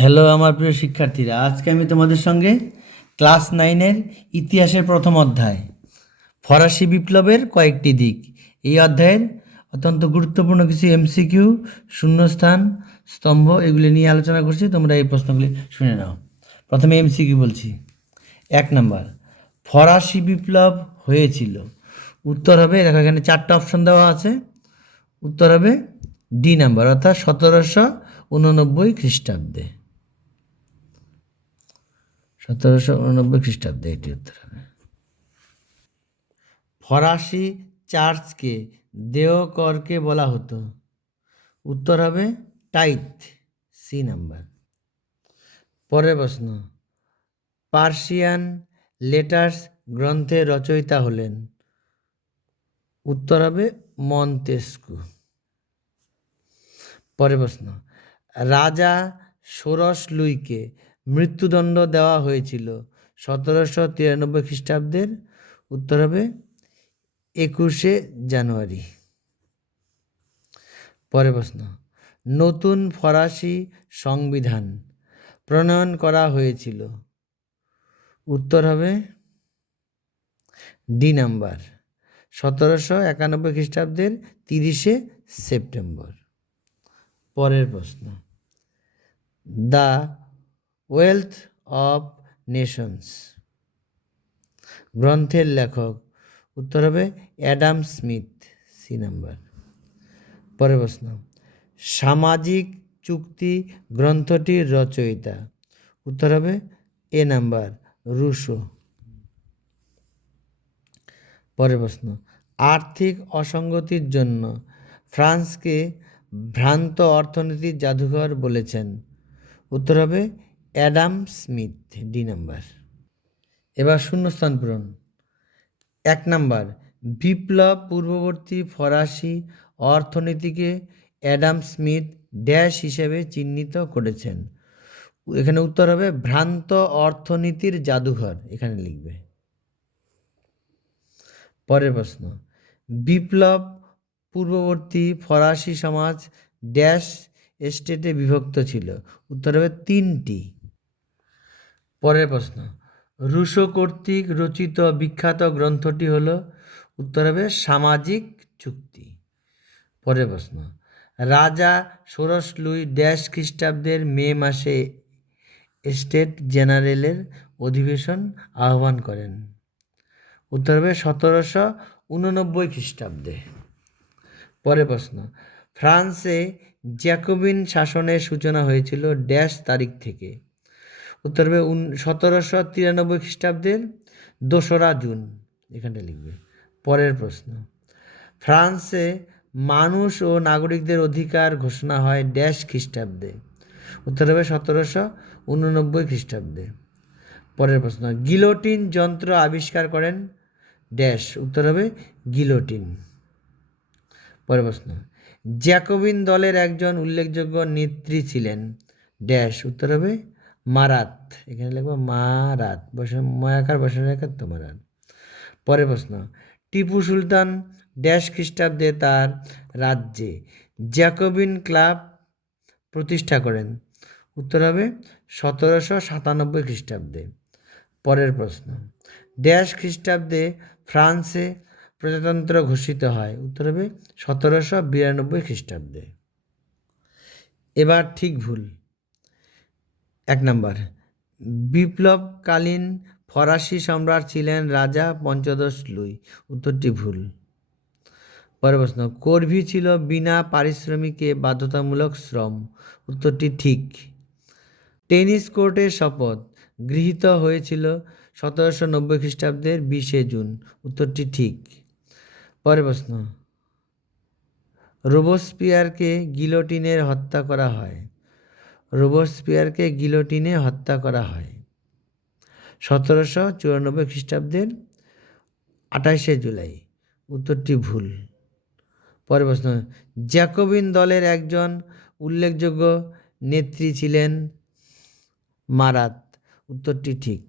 Hello আমার প্রিয় শিক্ষার্থীরা। আজকে আমি তোমাদের সঙ্গে ক্লাস নাইনের ইতিহাসের প্রথম অধ্যায়, ফরাসি বিপ্লবের কয়েকটি দিক। এই অধ্যায়ের অত্যন্ত গুরুত্বপূর্ণ কিছু এমসিকিউ শূন্যস্থান, স্তম্ভ, এগুলি নিয়ে আলোচনা করছি। তোমরা এই প্রশ্নগুলি শুনে নাও। প্রথমে এমসিকিউ বলছি। এক নম্বর, ফরাসি বিপ্লব হয়েছিল। উত্তর হবে, দেখো এখানে চারটা অপশন দেওয়া আছে। উত্তর হবে ডি নাম্বার, অর্থাৎ সতেরোশো উননব্বই খ্রিস্টাব্দে। সতেরোশো উননব্বই খ্রিস্টাব্দে এটি উত্তর হবে ফরাসি চার্চকে দেয় করকে বলা হতো। উত্তর হবে টাইট সি নাম্বার। পরের প্রশ্ন, পার্সিয়ান লেটার্স গ্রন্থের রচয়িতা হলেন। উত্তর হবে মন্তেস্কু। পরের প্রশ্ন, রাজা ষোড়শ লুইকে মৃত্যুদণ্ড দেওয়া হয়েছিল। সতেরোশো তিরানব্বই খ্রিস্টাব্দের উত্তর হবে একুশে জানুয়ারি। পরের প্রশ্ন, নতুন ফরাসি সংবিধান প্রণয়ন করা হয়েছিল। উত্তর হবে ডি নাম্বার, সতেরোশো একানব্বই খ্রিস্টাব্দের তিরিশে সেপ্টেম্বর। পরের প্রশ্ন, দ্য ওয়েলথ অফ নেশনস গ্রন্থের লেখক। উত্তর হবে অ্যাডাম স্মিথ সি নাম্বার পরের প্রশ্ন। সামাজিক চুক্তি গ্রন্থটির রচয়িতা। উত্তর হবে এ নাম্বার রুশো। পরের প্রশ্ন। আর্থিক অসঙ্গতির জন্য ফ্রান্সকে ভ্রান্ত অর্থনীতির জাদুঘর বলেছেন। উত্তর হবে অ্যাডাম স্মিথ, ডি নাম্বার। এবার শূন্যস্থান পূরণ। এক নাম্বার, বিপ্লব পূর্ববর্তী ফরাসি অর্থনীতিকে অ্যাডাম স্মিথ ড্যাশ হিসেবে চিহ্নিত করেছেন। এখানে উত্তর হবে, ভ্রান্ত অর্থনীতির জাদুঘর, এখানে লিখবে। পরের প্রশ্ন, বিপ্লব পূর্ববর্তী ফরাসি সমাজ ড্যাশ স্টেটে বিভক্ত ছিল? উত্তর হবে, তিনটি। পরের প্রশ্ন। রুশো কর্তৃক রচিত বিখ্যাত গ্রন্থটি হল, উত্তর হবে সামাজিক চুক্তি। পরের প্রশ্ন, রাজা ষোড়শ লুই ড্যাশ খ্রিস্টাব্দের মে মাসে স্টেট জেনারেলের অধিবেশন আহ্বান করেন। উত্তর হবে সতেরোশো উননব্বই খ্রিস্টাব্দে। পরের প্রশ্ন, ফ্রান্সে জ্যাকোবিন শাসনের সূচনা হয়েছিল ড্যাশ তারিখ থেকে। উত্তর হবে সতেরোশো তিরানব্বই খ্রিস্টাব্দের দোসরা জুন, এখানটা লিখবে। পরের প্রশ্ন। ফ্রান্সে মানুষ ও নাগরিকদের অধিকার ঘোষণা হয় ড্যাশ খ্রিস্টাব্দে। উত্তর হবে সতেরোশো উননব্বই খ্রিস্টাব্দে। পরের প্রশ্ন। গিলোটিন যন্ত্র আবিষ্কার করেন ড্যাশ, উত্তর হবে গিলোটিন। পরের প্রশ্ন। জ্যাকোবিন দলের একজন উল্লেখযোগ্য নেত্রী ছিলেন ড্যাশ, উত্তর হবে মারাত। এখানে লিখব মারাত। বসে ময়াকার বসে রেখে তো মারাত। পরের প্রশ্ন, টিপু সুলতান ড্যাশ খ্রিস্টাব্দে তার রাজ্যে জ্যাকোবিন ক্লাব প্রতিষ্ঠা করেন। উত্তর হবে সতেরোশো সাতানব্বই খ্রিস্টাব্দে। পরের প্রশ্ন ড্যাশ খ্রিস্টাব্দে ফ্রান্সে প্রজাতন্ত্র ঘোষিত হয়। উত্তর হবে সতেরোশো বিরানব্বই খ্রিস্টাব্দে। এবার ঠিক ভুল। এক নম্বর, বিপ্লবকালীন ফরাসি সম্রাট ছিলেন রাজা পঞ্চদশ লুই। উত্তরটি ভুল। পরের প্রশ্ন, কর্ভি ছিল বিনা পারিশ্রমিকে বাধ্যতামূলক শ্রম। উত্তরটি ঠিক। টেনিস কোর্টের শপথ গৃহীত হয়েছিল সতেরোশো নব্বই খ্রিস্টাব্দের বিশে জুন। উত্তরটি ঠিক। পরের প্রশ্ন, রোবোস্পিয়ারকে গিলোটিনের হত্যা করা হয়। রোবোস্পিয়ারকে গিলোটিনে হত্যা করা হয়। সতেরোশো চুরানব্বই খ্রিস্টাব্দের আঠাশে জুলাই। উত্তরটি ভুল। পরের প্রশ্ন, জ্যাকোবিন দলের একজন উল্লেখযোগ্য নেত্রী ছিলেন মারাত। উত্তরটি ঠিক।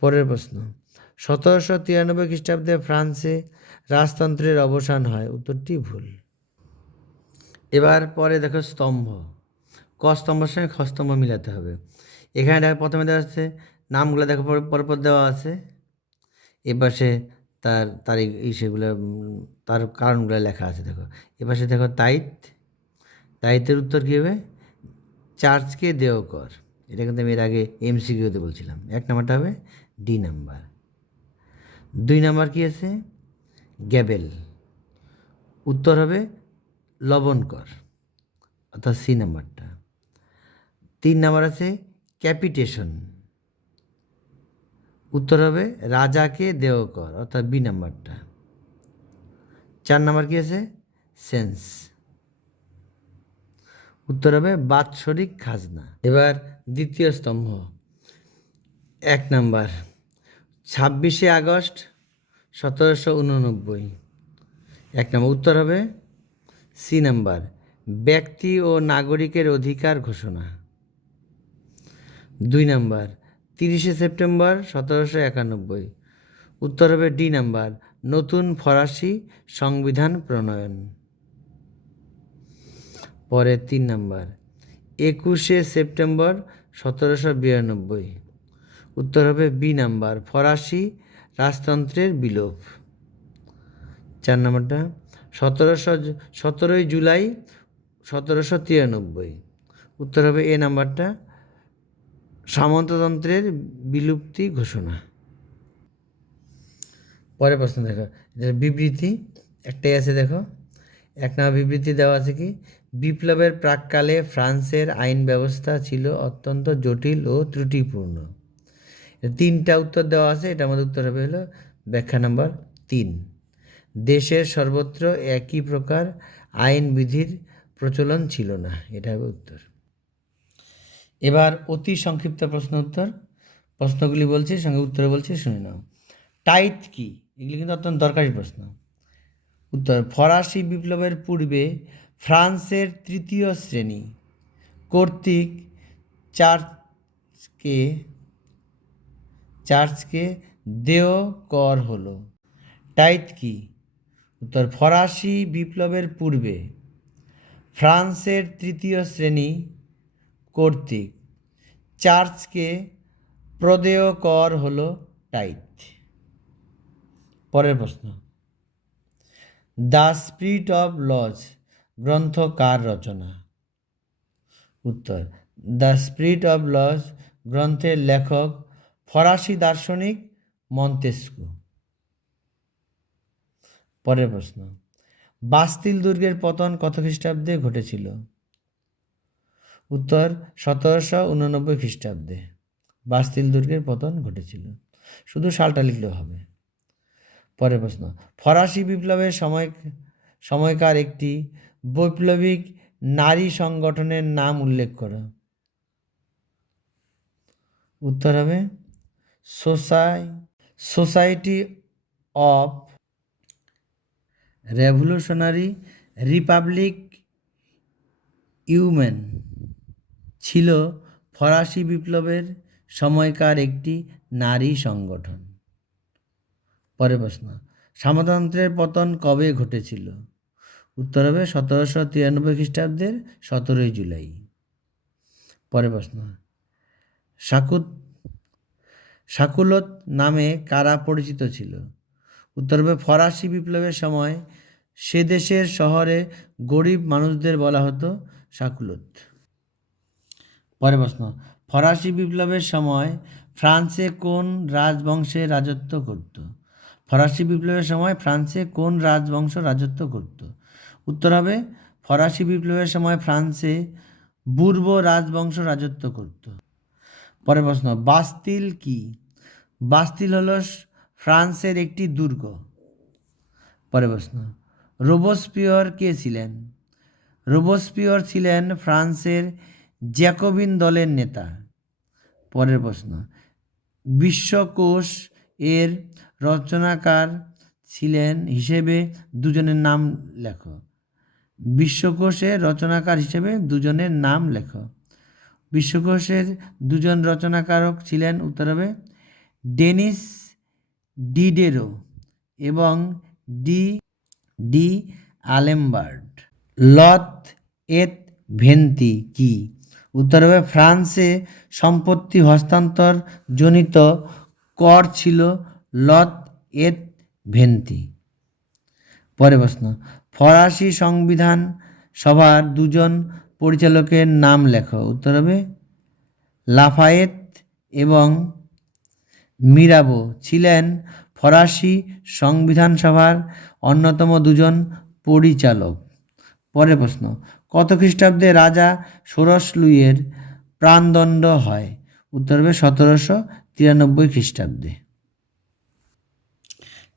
পরের প্রশ্ন, সতেরোশো তিরানব্বই খ্রিস্টাব্দে ফ্রান্সে রাজতন্ত্রের অবসান হয়। উত্তরটি ভুল। এবার পরে দেখো স্তম্ভ। ক স্তম্ভের সঙ্গে খ স্তম্ভ মিলাতে হবে। এখানে দেখো প্রথমে দেওয়া আছে, নামগুলো দেখো পর- পরপর দেওয়া আছে। এপাশে তার তার এই সেগুলো তার কারণগুলো লেখা আছে দেখো। এপাশে দেখো তাইত তাইতের উত্তর কী হবে? চার্চকে দেও কর। এটা কিন্তু আমি এর আগে এমসিকিউতে বলছিলাম। এক নাম্বারটা হবে ডি নাম্বার। দুই নাম্বার কি আছে? গ্যাবেল। উত্তর হবে লবণ কর, অর্থাৎ সি নাম্বারটা। তিন নাম্বার আছে ক্যাপিটেশন। উত্তর হবে রাজাকে দেও কর, অর্থাৎ বি নাম্বারটা। চার নাম্বার কি আছে? সেন্স। উত্তর হবে বাৎসরিক খাজনা। এবার দ্বিতীয় স্তম্ভ। এক নাম্বার, ছাব্বিশে আগস্ট সতেরোশো উননব্বই। এক নম্বর, উত্তর হবে সি নাম্বার, ব্যক্তি ও নাগরিকের অধিকার ঘোষণা। দুই নাম্বার, তিরিশে সেপ্টেম্বর সতেরোশো একানব্বই। উত্তর হবে ডি নাম্বার, নতুন ফরাসি সংবিধান প্রণয়ন। পরে তিন নাম্বার, একুশে সেপ্টেম্বর সতেরোশো বিরানব্বই। উত্তর হবে বি নাম্বার, ফরাসি রাজতন্ত্রের বিলোপ। চার নম্বরটা, সতেরোশো সতেরোই জুলাই সতেরোশো তিরানব্বই। উত্তর হবে এ নাম্বারটা সামন্ততন্ত্রের বিলুপ্তি ঘোষণা। পরের প্রশ্ন দেখো বিবৃতি একটাই আছে দেখো। এক নম্বর বিবৃতি দেওয়া আছে কি, বিপ্লবের প্রাককালে ফ্রান্সের আইন ব্যবস্থা ছিল অত্যন্ত জটিল ও ত্রুটিপূর্ণ। তিনটা উত্তর দেওয়া আছে এটা আমাদের উত্তর হবে হলো ব্যাখ্যা নাম্বার তিন। দেশের সর্বত্র একই প্রকার আইন বিধির প্রচলন ছিল না, এটা হবে উত্তর। এবার অতি সংক্ষিপ্ত প্রশ্ন উত্তর। প্রশ্নগুলি বলছি, সঙ্গে উত্তর বলছি, শুনে নাও। টাইট কি? এগুলি কিন্তু অত্যন্ত দরকারি প্রশ্ন। উত্তর, ফরাসি বিপ্লবের পূর্বে ফ্রান্সের তৃতীয় শ্রেণি কর্তৃক চার্চকে চার্চকে দেয় কর হলো। টাইট কি? উত্তর, ফরাসি বিপ্লবের পূর্বে ফ্রান্সের তৃতীয় শ্রেণি কর্তৃক। চার্চকে প্রদেয় কর হলো টাইট পরের প্রশ্ন। দ্য স্পিরিট অফ লজ গ্রন্থ কার রচনা? উত্তর, দ্য স্পিরিট অফ লজ গ্রন্থের লেখক ফরাসি দার্শনিক মন্তেস্কু। পরের প্রশ্ন, বাস্তিল দুর্গের পতন কত খ্রিস্টাব্দে ঘটেছিল? উত্তর সতেরোশো উননব্বই খ্রিস্টাব্দে বাস্তিল দুর্গের পতন ঘটেছিল। শুধু সালটা লিখলেও হবে। পরের প্রশ্ন, ফরাসি বিপ্লবের সময়, সময়কার একটি বৈপ্লবিক নারী সংগঠনের নাম উল্লেখ করো। উত্তর হবে সোসাই, society of revolutionary republic women ছিল ফরাসি বিপ্লবের সময়কার একটি নারী সংগঠন। পরের প্রশ্ন সামন্তন্ত্রের পতন কবে ঘটেছিল? উত্তর হবে সতেরোশো তিরানব্বই খ্রিস্টাব্দের সতেরোই জুলাই। পরের প্রশ্ন সাকুত সাকুলত নামে কারা পরিচিত ছিল? উত্তর হবে ফরাসি বিপ্লবের সময় সে দেশের শহরে গরিব মানুষদের বলা হতো শাকুলত। পরের প্রশ্ন, ফরাসি বিপ্লবের সময় ফ্রান্সে কোন রাজবংশে রাজত্ব করত? ফরাসি বিপ্লবের সময় ফ্রান্সে কোন রাজবংশ রাজত্ব করত? উত্তর হবে, ফরাসি বিপ্লবের সময় ফ্রান্সে বুর্ব রাজবংশ রাজত্ব করত। পরের প্রশ্ন, বাস্তিল কি? বাস্তিল হলো ফ্রান্সের একটি দুর্গ। পরের প্রশ্ন, রোবোস্পিয়র কে ছিলেন? রোবোস্পিয়র ছিলেন ফ্রান্সের জ্যাকোবিন দলের নেতা। পরের প্রশ্ন, বিশ্বকোষ এর রচনাকার ছিলেন হিসেবে দুজনের নাম লেখো। বিশ্বকোষের রচনাকার হিসেবে দুজনের নাম লেখো। বিশ্বকোষের দুজন রচনাকারক ছিলেন, উত্তর হবে, ডেনিস ডিডেরো এবং ডি ডি আলেমবার্ড লথ এত ভেন্তি কি? উত্তর হবে, ফ্রান্সে সম্পত্তি হস্তান্তর জনিত কর ছিল লত এত ভেন্তি। পরে প্রশ্ন, ফরাসি সংবিধান সভার দুজন পরিচালকের নাম লেখো। উত্তর হবে লাফায়েত এবং মিরাবো ছিলেন ফরাসি সংবিধান সভার অন্যতম দুজন পরিচালক। পরের প্রশ্ন কত খ্রিস্টাব্দে রাজা ষোড়শ লুইয়ের প্রাণদণ্ড হয়? উত্তর হবে সতেরোশো তিরানব্বই খ্রিস্টাব্দে।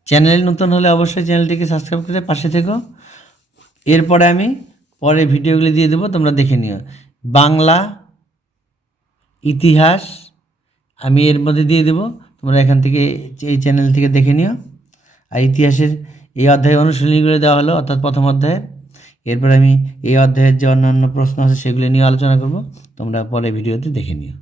চ্যানেল নতুন হলে অবশ্যই চ্যানেলটিকে সাবস্ক্রাইব করে পাশে থেকো। এরপরে আমি পরে ভিডিওগুলি দিয়ে দেবো, তোমরা দেখে নিও। বাংলা, ইতিহাস আমি এর মধ্যে দিয়ে দেবো। তোমরা এখান থেকে এই চ্যানেল থেকে দেখে নিও। আর ইতিহাসের এই অধ্যায় অনুশীলনীগুলো দেওয়া হলো, অর্থাৎ প্রথম অধ্যায়ের। এরপর আমি এই অধ্যায়ের যে অন্যান্য প্রশ্ন আছে সেগুলি নিয়ে আলোচনা করব। তোমরা পরে ভিডিওতে দেখে নিও।